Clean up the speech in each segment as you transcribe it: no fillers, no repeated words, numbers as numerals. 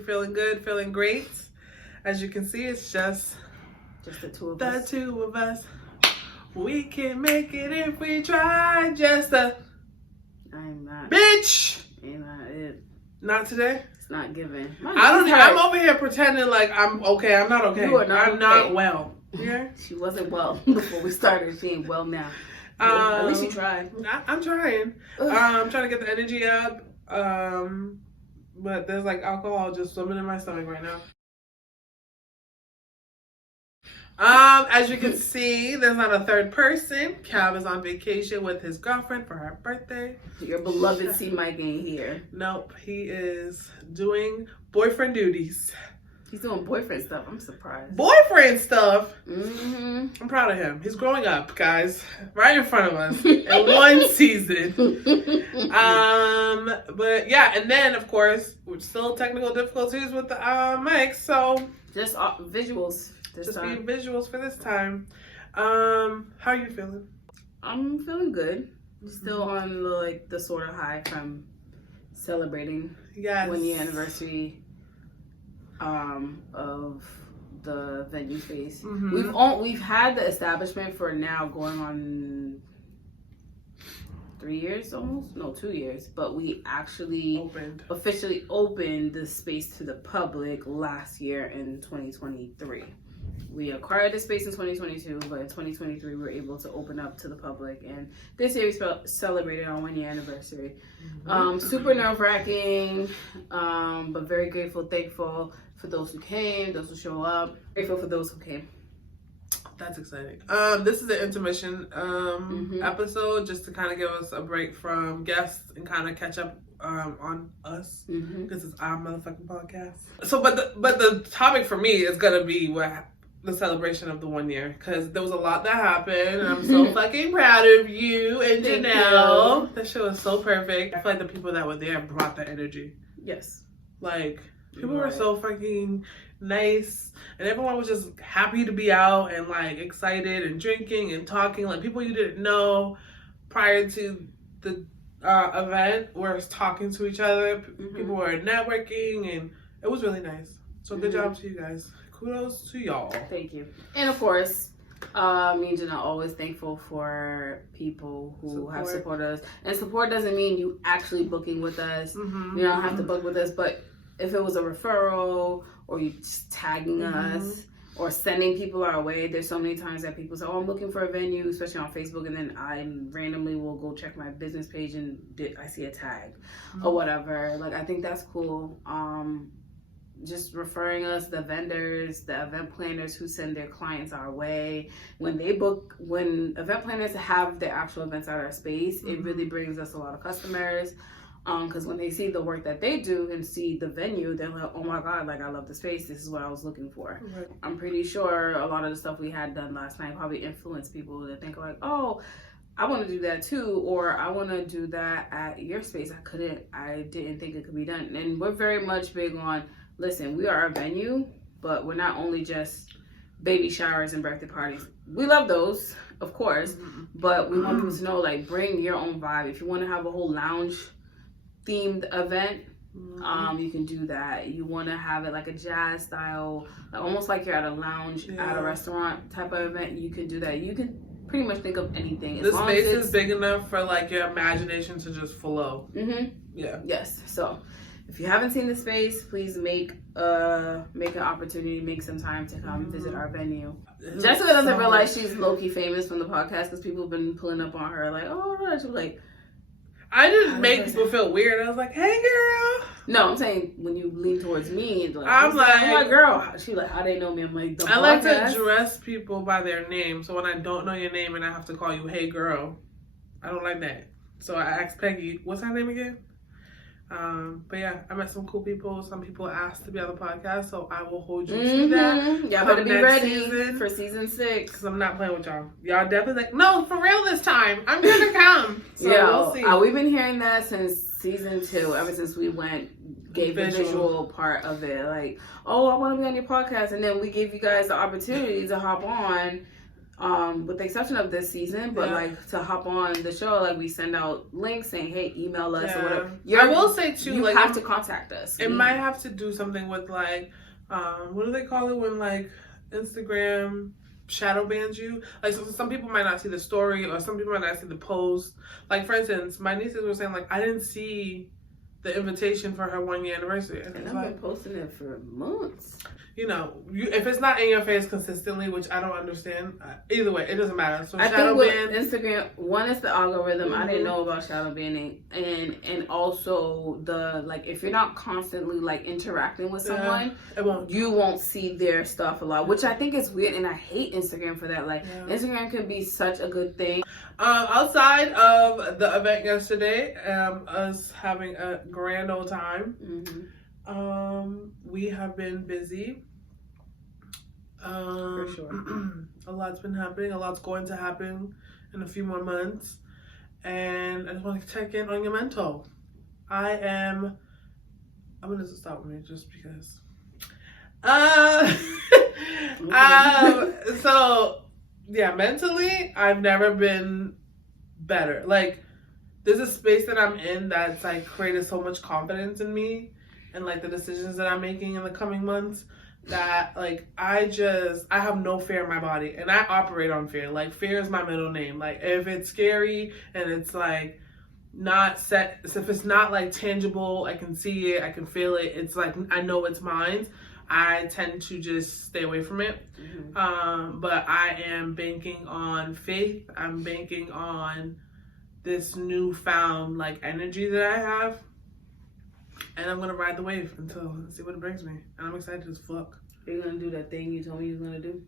feeling good, feeling great. As you can see, it's just the two of us. The two of us. We can make it if we try. Just a I'm not. Bitch! Ain't not it. Not today? It's not given. I'm over here pretending like I'm okay. I'm not okay. You are not I'm not well. Yeah. She wasn't well before we started. She ain't well now. At least you tried. I'm trying. I'm trying to get the energy up. But there's like alcohol just swimming in my stomach right now. As you can see, there's not a third person. Cab is on vacation with his girlfriend for her birthday. Your beloved C. Mike ain't here. Nope, he is doing boyfriend duties. He's doing boyfriend stuff. I'm surprised. Boyfriend stuff? Mm-hmm. I'm proud of him. He's growing up, guys. Right in front of us. In one season. But yeah, and then, of course, we're still technical difficulties with the mic, so... Just visuals. Just be visuals for this time. How are you feeling? I'm feeling good. Still on the sort of high from celebrating 1 year anniversary of the venue space. We've had the establishment for now going on 3 years almost. No, 2 years. But we actually officially opened the space to the public last year in 2023. We acquired the space in 2022, but in 2023 we were able to open up to the public, and this year we celebrated our 1 year anniversary. Super nerve-wracking, but very grateful, thankful for those who came, those who show up. Grateful for those who came. That's exciting. This is the intermission episode, just to kind of give us a break from guests and kind of catch up on us, because it's our motherfucking podcast. So, but the topic for me is gonna be the celebration of the 1 year, because there was a lot that happened, and I'm so fucking proud of you and Janelle. That shit was so perfect. I feel like the people that were there brought the energy. Yes. Like, people were so fucking nice, and everyone was just happy to be out and like excited and drinking and talking. Like, people you didn't know prior to the event were talking to each other. People were networking, and it was really nice. So good job to you guys. Kudos to y'all. Thank you. And of course, me and Janelle are always thankful for people who have supported us. And support doesn't mean you actually booking with us. You don't have to book with us, but if it was a referral or you just tagging us or sending people our way, there's so many times that people say, oh, I'm looking for a venue, especially on Facebook, and then I randomly will go check my business page and I see a tag or whatever. Like, I think that's cool. Just referring us, the vendors, the event planners who send their clients our way. When event planners have their actual events at our space, it really brings us a lot of customers. Because when they see the work that they do and see the venue, they're like, oh my God, like, I love the space. This is what I was looking for. I'm pretty sure a lot of the stuff we had done last night probably influenced people to think like, oh, I want to do that too, or I want to do that at your space. I didn't think it could be done. And we're very much big on, listen, we are a venue, but we're not only just baby showers and birthday parties. We love those, of course, but we want people to know, like, bring your own vibe. If you want to have a whole lounge themed event, you can do that. You want to have it like a jazz style, like almost like you're at a lounge at a restaurant type of event, you can do that. You can pretty much think of anything. The space is big enough for like your imagination to just flow. Yes. So if you haven't seen the space, please make an opportunity, make some time to come visit our venue. Jessica doesn't realize she's low-key famous from the podcast, because people have been pulling up on her like, oh, she's like, I didn't make people feel weird. I was like, hey, girl. No, I'm saying when you lean towards me, like, I'm like, oh, my girl. She like, how they know me? I'm like, the I like to address people by their name. So when I don't know your name and I have to call you, hey, girl, I don't like that. So I asked Peggy, what's her name again? But yeah, I met some cool people. Some people asked to be on the podcast, so I will hold you to that. Y'all better be ready for season 6. Because I'm not playing with y'all. Y'all definitely like, no, for real this time. I'm gonna come. So we'll see. We've been hearing that since season 2, ever since we gave the visual part of it. Like, oh, I want to be on your podcast. And then we gave you guys the opportunity to hop on with the exception of this season, but like to hop on the show, like we send out links saying, hey, email us or whatever. I will say too, you like, have to contact us. It might have to do something with like, what do they call it when like Instagram shadow bans you? Like, so some people might not see the story, or some people might not see the post. Like, for instance, my nieces were saying like, I didn't see the invitation for her 1 year anniversary, and I've been posting it for months. You know, if it's not in your face consistently, which I don't understand, either way, it doesn't matter. So I shadow think ban, with Instagram, one is the algorithm. I didn't know about shadow banning, and also the like if you're not constantly like interacting with someone, you won't see their stuff a lot, which I think is weird, and I hate Instagram for that. Like Instagram can be such a good thing. Outside of the event yesterday, us having a grand old time. We have been busy. For sure. A lot's been happening. A lot's going to happen in a few more months. And I just want to check in on your mental. I'm going to stop with me just because. So, yeah, mentally, I've never been better. Like, there's a space that I'm in that's, like, created so much confidence in me. And like the decisions that I'm making in the coming months, that like I have no fear in my body, and I operate on fear. Like, fear is my middle name. Like, if it's scary and it's like not set, if it's not like tangible, I can see it, I can feel it, it's like I know it's mine, I tend to just stay away from it. But I am banking on faith. I'm banking on this newfound like energy that I have. And I'm going to ride the wave until see what it brings me. And I'm excited as fuck. Are you going to do that thing you told me you were going to do?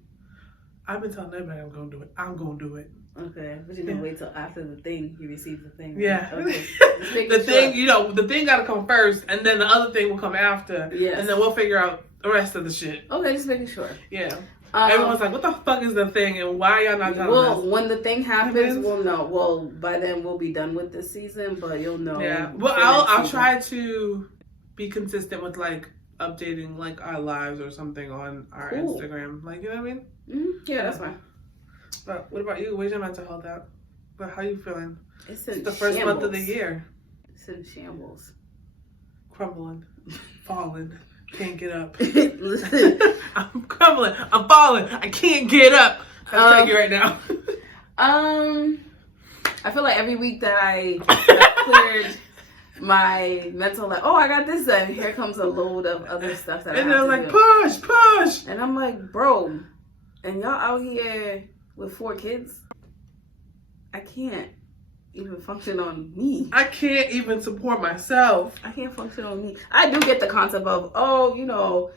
I've been telling everybody I'm going to do it. I'm going to do it. Okay. But you're going to wait till after the thing, you receive the thing. Right? Yeah. Okay. The thing, you know, the thing got to come first, and then the other thing will come after. Yes. And then we'll figure out the rest of the shit. Okay, just making sure. Yeah. Everyone's like, what the fuck is the thing, and why are y'all not telling us? Well, when the thing happens, we'll know. Well, by then we'll be done with this season, but you'll know. Yeah. Well, I'll try to be consistent with like updating like our lives or something on our Instagram. Like, you know what I mean? Yeah, that's fine. But what about you? Where's your mental health at? But how you feeling? It's in the first month of the year. It's in shambles. Crumbling. Falling. Can't get up. Listen. I'm crumbling. I'm falling. I can't get up. That's Peggy right now. I feel like every week that I cleared my mental, like, oh, I got this done, here comes a load of other stuff that I have to do. And they're like, push. And I'm like, bro, and y'all out here with 4 kids? I can't even function on me. I can't even support myself. I can't function on me. I do get the concept of, oh, you know,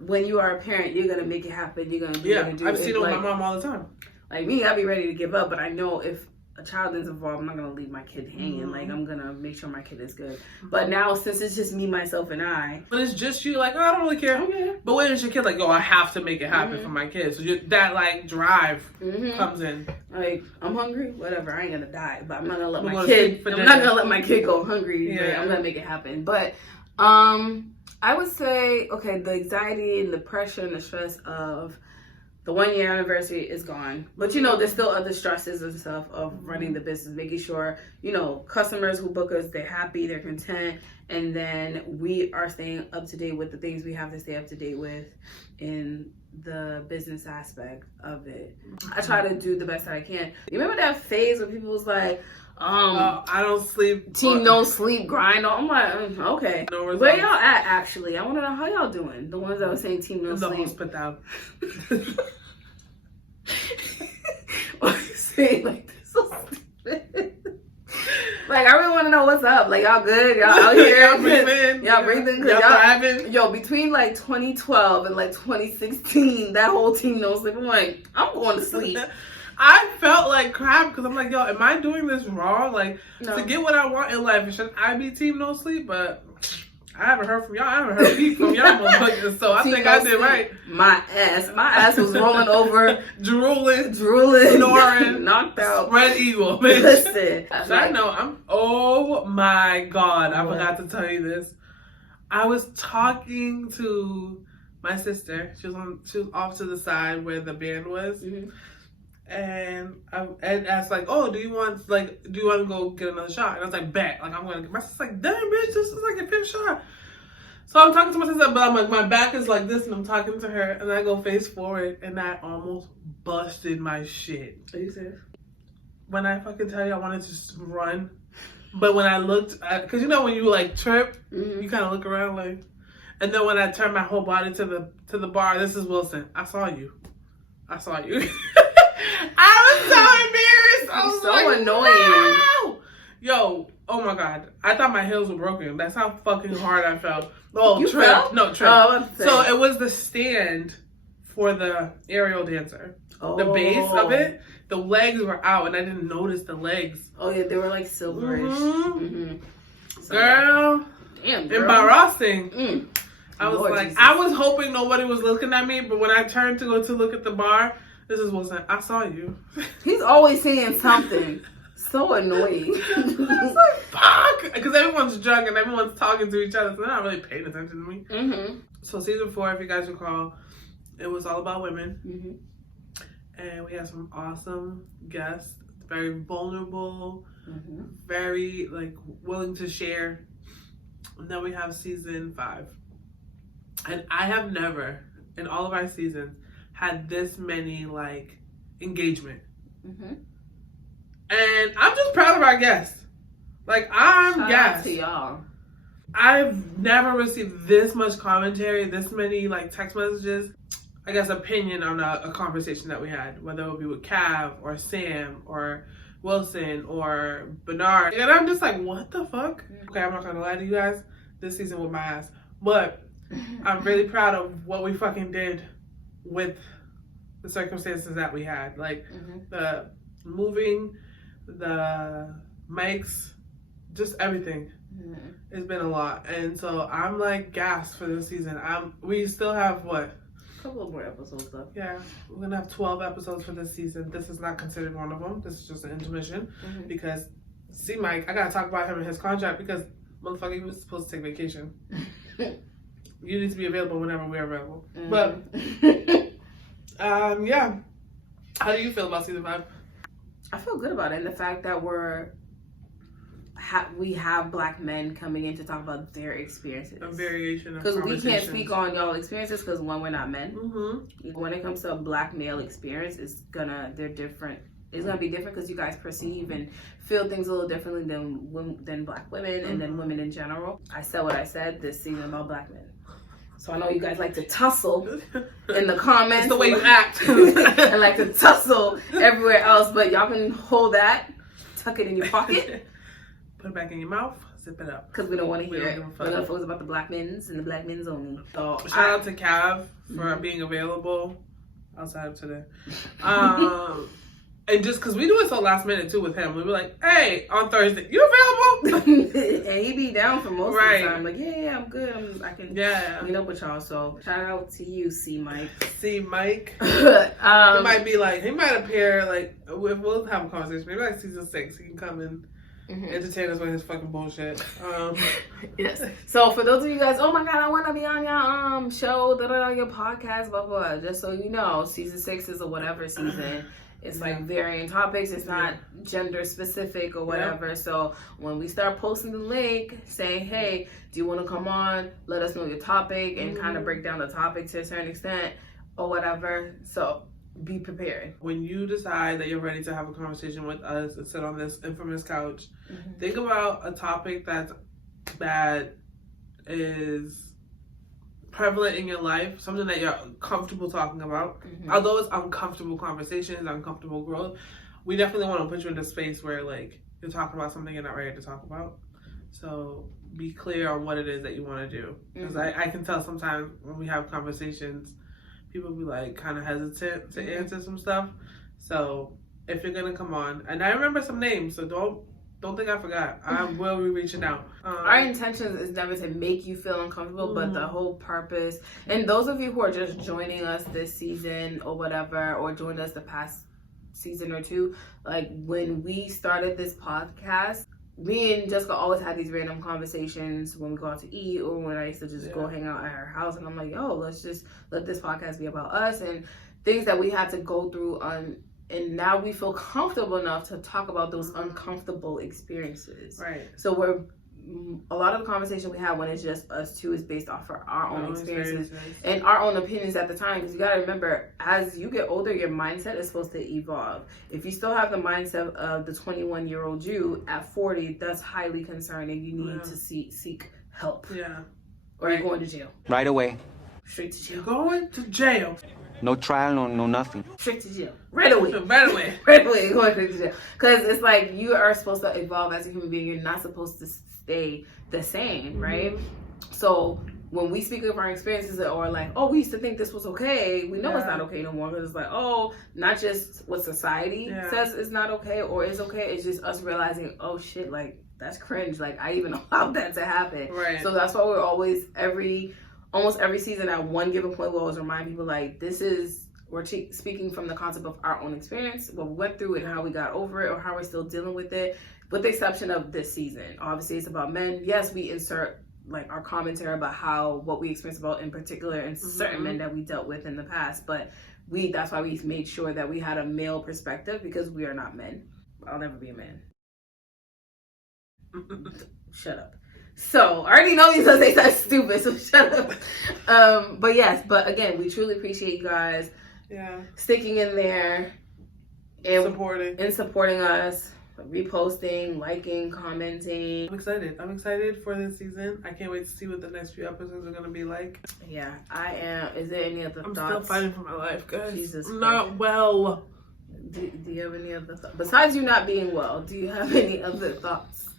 when you are a parent, you're going to make it happen. You're going to be able to do it. I've seen it with my mom all the time. Like me, I'd be ready to give up, but I know if a child is involved, I'm not going to leave my kid hanging. Like, I'm going to make sure my kid is good. But now, since it's just me, myself, and I. When it's just you, like, oh, I don't really care. Okay. But when it's your kid, like, oh, I have to make it happen for my kids. So that, like, drive comes in. Like, I'm hungry, whatever. I ain't going to die. But I'm not going to let my kid, I'm not going to let my kid go hungry. Yeah. I'm going to make it happen. But, I would say, okay, the anxiety and the pressure and the stress of the 1 year anniversary is gone. But, you know, there's still other stresses and stuff of running the business, making sure, you know, customers who book us, they're happy, they're content. And then we are staying up to date with the things we have to stay up to date with in the business aspect of it. I try to do the best that I can. You remember that phase when people was like, I don't sleep. Team no sleep grind. I'm like, okay. No results. Where y'all at actually? I want to know how y'all doing. The ones that were saying team no sleep. The hospital. Why you saying like this? So stupid. Like, I really want to know what's up. Like, y'all good? Y'all out here? Y'all breathing? Y'all breathing? Y'all thriving? Yo, between like 2012 and like 2016, that whole team no sleep. I'm like, I'm going to sleep. I felt like crap because I'm like, yo, am I doing this wrong? Like, to get what I want in life, should I be team no sleep? But I haven't heard from y'all. I haven't heard peep from y'all motherfuckers. So I think I did right. My ass was rolling over, drooling, snoring, knocked out, spread eagle. Bitch. Listen, so I know oh my God, I forgot to tell you this. I was talking to my sister. She was off to the side where the band was. And I asked like, oh, do you want to go get another shot? And I was like, bet. Like, I'm gonna get my sister's like, damn bitch, this is like your 5th shot. So I'm talking to my sister, but I'm like, my back is like this, and I'm talking to her, and I go face forward, and I almost busted my shit. Are you serious? When I fucking tell you, I wanted to just run, but when I looked, because you know when you like trip, you kind of look around like, and then when I turned my whole body to the bar, this is Wilson. I saw you. I was so embarrassed. I was so like, annoying. No! Yo, oh my god, I thought my heels were broken. That's how fucking hard I felt. Oh, you trip. fell? No, trip. Oh, so it was the stand for the aerial dancer. Oh. The base of it, the legs were out, and I didn't notice the legs. Oh yeah, they were like silverish. So, girl, damn, girl. Embarrassing. I was Lord like, Jesus. I was hoping nobody was looking at me, but when I turned to go to look at the bar, this is Wilson. I saw you. He's always saying something. So annoying. I was like, fuck! Because everyone's drunk and everyone's talking to each other, so they're not really paying attention to me. So season 4, if you guys recall, it was all about women. And we had some awesome guests, very vulnerable, very like willing to share. And then we have season 5. And I have never, in all of our seasons, had this many like engagement. And I'm just proud of our guests. Like, I'm gassed. Shout out to y'all. I've never received this much commentary, this many like text messages, I guess opinion on a conversation that we had, whether it would be with Cav or Sam or Wilson or Bernard. And I'm just like, what the fuck? Okay, I'm not gonna lie to you guys. This season with my ass. But I'm really proud of what we fucking did with the circumstances that we had. Like the moving, the mics, just everything. It's been a lot. And so I'm like gassed for this season. We still have what? A couple more episodes left. Yeah, we're gonna have 12 episodes for this season. This is not considered one of them. This is just an intermission because see Mike, I gotta talk about him and his contract because motherfucker, he was supposed to take vacation. You need to be available whenever we're available. But yeah. How do you feel about season 5? I feel good about it, and the fact that we have Black men coming in to talk about their experiences. A variation of conversations. Because we can't speak on y'all experiences because one, we're not men. When it comes to a Black male experience, they're different. It's gonna be different because you guys perceive and feel things a little differently than Black women and then women in general. I said what I said this season about Black men. So I know you guys like to tussle in the comments. It's the way you act. And like to tussle everywhere else, but y'all can hold that, tuck it in your pocket. Put it back in your mouth, zip it up. Because we don't want to hear it. We're going to focus about the Black men's and the Black men's only. So shout out to Cav for being available outside of today. And just because we do it so last minute too with him, we were like, hey, on Thursday, you available? And he be down for most of the time. Like, yeah, I'm good. I can meet up with y'all. So shout out to you, C Mike. C Mike. He might be like, he might appear like, we'll have a conversation. Maybe like season 6, he can come and entertain us with his fucking bullshit. Yes. So for those of you guys, oh my god, I want to be on your show, your podcast, blah blah. Just so you know, season 6 is a whatever season. It's like varying topics. It's not gender specific or whatever. So when we start posting the link saying, hey, do you want to come on? Let us know your topic and kind of break down the topic to a certain extent or whatever. So be prepared. When you decide that you're ready to have a conversation with us and sit on this infamous couch, think about a topic that is prevalent in your life, something that you're comfortable talking about. Although it's uncomfortable conversations, uncomfortable growth, we definitely want to put you in a space where like you're talking about something you're not ready to talk about. So be clear on what it is that you want to do. Because I can tell sometimes when we have conversations, people be like kind of hesitant to answer some stuff. So if you're gonna come on, and I remember some names, so don't think I forgot. I will be reaching out. Our intention is never to make you feel uncomfortable, but the whole purpose, and those of you who are just joining us this season or whatever, or joined us the past season or two, like when we started this podcast, me and Jessica always had these random conversations when we go out to eat or when I used to just go hang out at her house, and I'm like, yo, let's just let this podcast be about us and things that we had to go through And now we feel comfortable enough to talk about those uncomfortable experiences. Right. So a lot of the conversation we have when it's just us two is based off of our own experiences and our own opinions at the time. Because you got to remember, as you get older, your mindset is supposed to evolve. If you still have the mindset of the 21-year-old you at 40, that's highly concerning. You need to seek help. Yeah. Or you're going to jail. Right away. Straight to jail. Going to jail. No trial, no nothing. Straight to jail. Right away. Right away. Right away. Going to jail. Because it's like you are supposed to evolve as a human being. You're not supposed to stay the same, right? So when we speak of our experiences or like, oh, we used to think this was okay, we know it's not okay no more. Because it's like, oh, not just what society says is not okay or is okay. It's just us realizing, oh shit, like that's cringe. Like I even allowed that to happen. Right. So that's why we're always almost every season at one given point, we'll always remind people like we're speaking from the concept of our own experience, what we went through and how we got over it or how we're still dealing with it, with the exception of this season. Obviously, it's about men. Yes, we insert like our commentary about what we experienced about in particular and certain men that we dealt with in the past, but that's why we made sure that we had a male perspective because we are not men. I'll never be a man. Shut up. So, I already know you're going to say something stupid, so shut up. But again, we truly appreciate you guys sticking in there and supporting us, reposting, liking, commenting. I'm excited for this season. I can't wait to see what the next few episodes are going to be like. Yeah, I am. Is there any other thoughts? I'm still fighting for my life, guys. Jesus I'm not well. Do you have any other thoughts? Besides you not being well, do you have any other thoughts?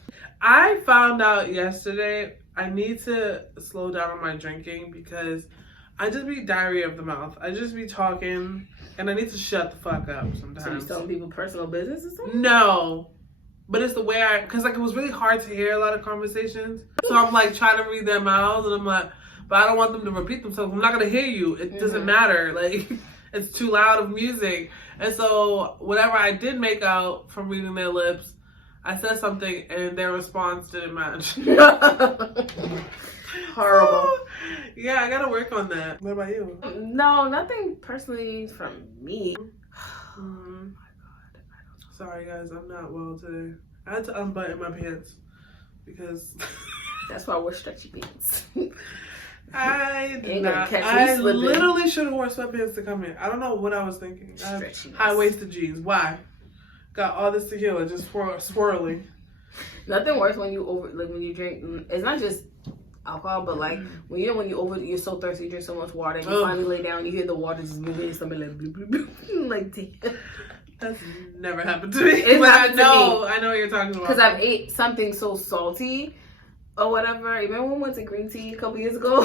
I found out yesterday I need to slow down on my drinking because I just be diarrhea of the mouth. I just be talking and I need to shut the fuck up sometimes. So you telling people personal business or something? No. But it's the way because like it was really hard to hear a lot of conversations. So I'm like trying to read their mouths and I'm like, but I don't want them to repeat themselves. I'm not going to hear you. It doesn't matter. Like it's too loud of music. And so whatever I did make out from reading their lips, I said something and their response didn't match. Horrible. Yeah, I gotta work on that. What about you? No, nothing personally from me. Oh my god. Sorry guys, I'm not well today. I had to unbutton my pants because that's why we're stretchy pants. I literally should have worn sweatpants to come here. I don't know what I was thinking. High-waisted jeans. Why? Got all this tequila just swirling. Nothing worse when you drink. It's not just alcohol, but like when you're so thirsty, you drink so much water, and you finally lay down, you hear the water just moving, and something like bloop, bloop, bloop, like damn. That's never happened to me. I know what you're talking about. Because I've ate something so salty or whatever. Remember when we went to green tea a couple years ago?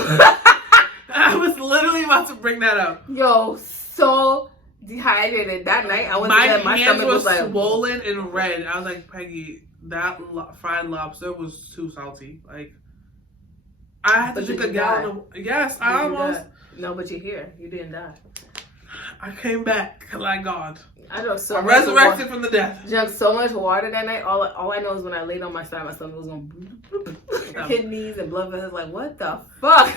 I was literally about to bring that up. Yo, so dehydrated that night. I went to bed, my stomach was like swollen and red. I was like, Peggy, that fried lobster was too salty. Like, I had to drink a gallon of. Yes, I almost. No, but you're here. You didn't die. I came back like God. I resurrected from the death. Drank so much water that night. All I know is when I laid on my side, my stomach was going kidneys and blood vessels. Like, what the fuck?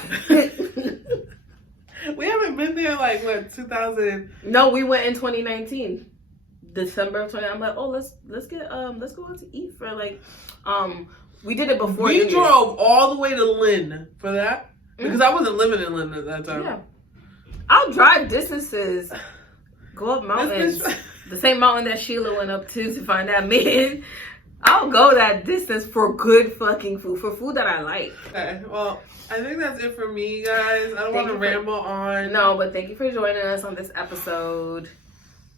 We haven't been there like what 2000. No, we went in 2019, December of 20. I'm like, oh, let's go out to eat for like, we did it before. We drove all the way to Lynn for that because I wasn't living in Lynn at that time. Yeah, I'll drive distances, go up mountains, the same mountain that Sheila went up to find that man. I'll go that distance for good fucking food, for food that I like. Okay, well, I think that's it for me, guys. I don't want to ramble on. No, but thank you for joining us on this episode.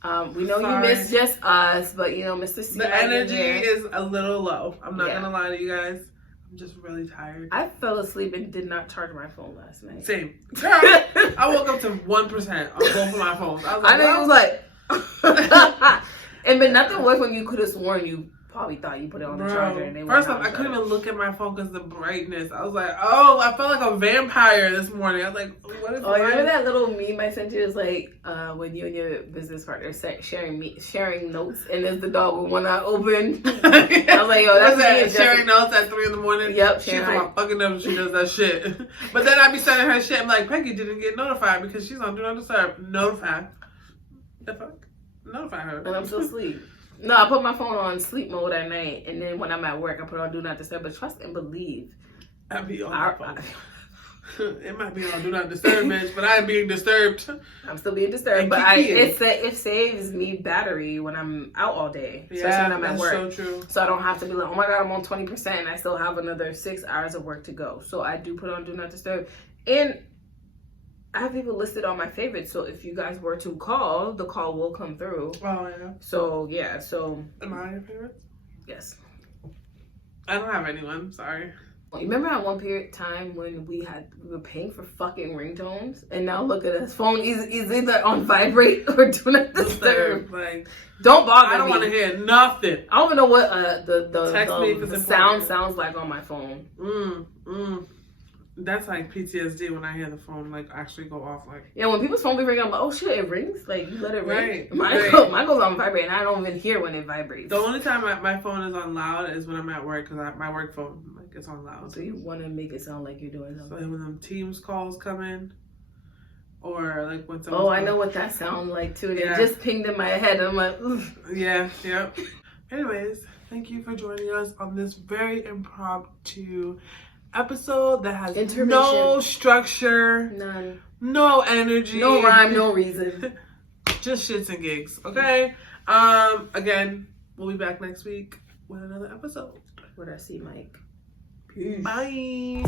We know you missed just us, but you know, Mr. C. The energy is a little low. I'm not gonna lie to you guys. I'm just really tired. I fell asleep and did not charge my phone last night. Same. I woke up to 1% on both of my phones. I know you was like, but nothing worse when you could have sworn you probably thought you put it on the charger. And first off, I couldn't even look at my phone because of the brightness. I was like, oh, I felt like a vampire this morning. I was like, what is? Oh, you remember that little meme I sent you? It's like when you and your business partner sharing notes, and there's the dog with one eye open. I was like, yo, that's me. Sharing notes at 3 a.m. Yep, she's my fucking up. She does that shit. But then I be sending her shit. I'm like, Peggy didn't get notified because she's on Do Not Disturb. Notified. The fuck? notify her. And I'm still asleep. No, I put my phone on sleep mode at night, and then when I'm at work, I put on do not disturb. But trust and believe, I be on my phone. It might be on do not disturb, bitch, but I'm being disturbed. I'm still being disturbed, but it saves me battery when I'm out all day, especially when I'm at work. So true. So I don't have to be like, oh my god, I'm on 20% and I still have another 6 hours of work to go. So I do put on do not disturb, and I have people listed on my favorites. So if you guys were to call, the call will come through. Oh yeah. So yeah. So am I your favorites? Yes. I don't have anyone. Sorry. Remember at one period of time when we were paying for fucking ringtones, and now look at us. Phone is either on vibrate or do not disturb. Like, don't bother me. I don't want to hear nothing. I don't even know what the sound sounds like on my phone. That's like PTSD when I hear the phone like actually go off. Like, yeah, when people's phone be ringing, I'm like, oh shit, it rings. Like, you let it ring. Right. Mine goes on vibrate, and I don't even hear when it vibrates. The only time my phone is on loud is when I'm at work, because my work phone it's on loud. So you want to make it sound like you're doing something. So when them Teams calls come in, or like when someone. Oh, I know what that sounds like too. It just pinged in my head. I'm like, oof. Yeah. Anyways, thank you for joining us on this very impromptu episode that has no structure, none, no energy, no rhyme, no reason, just shits and gigs. Okay. Again, we'll be back next week with another episode. With our C mic. Peace. Bye.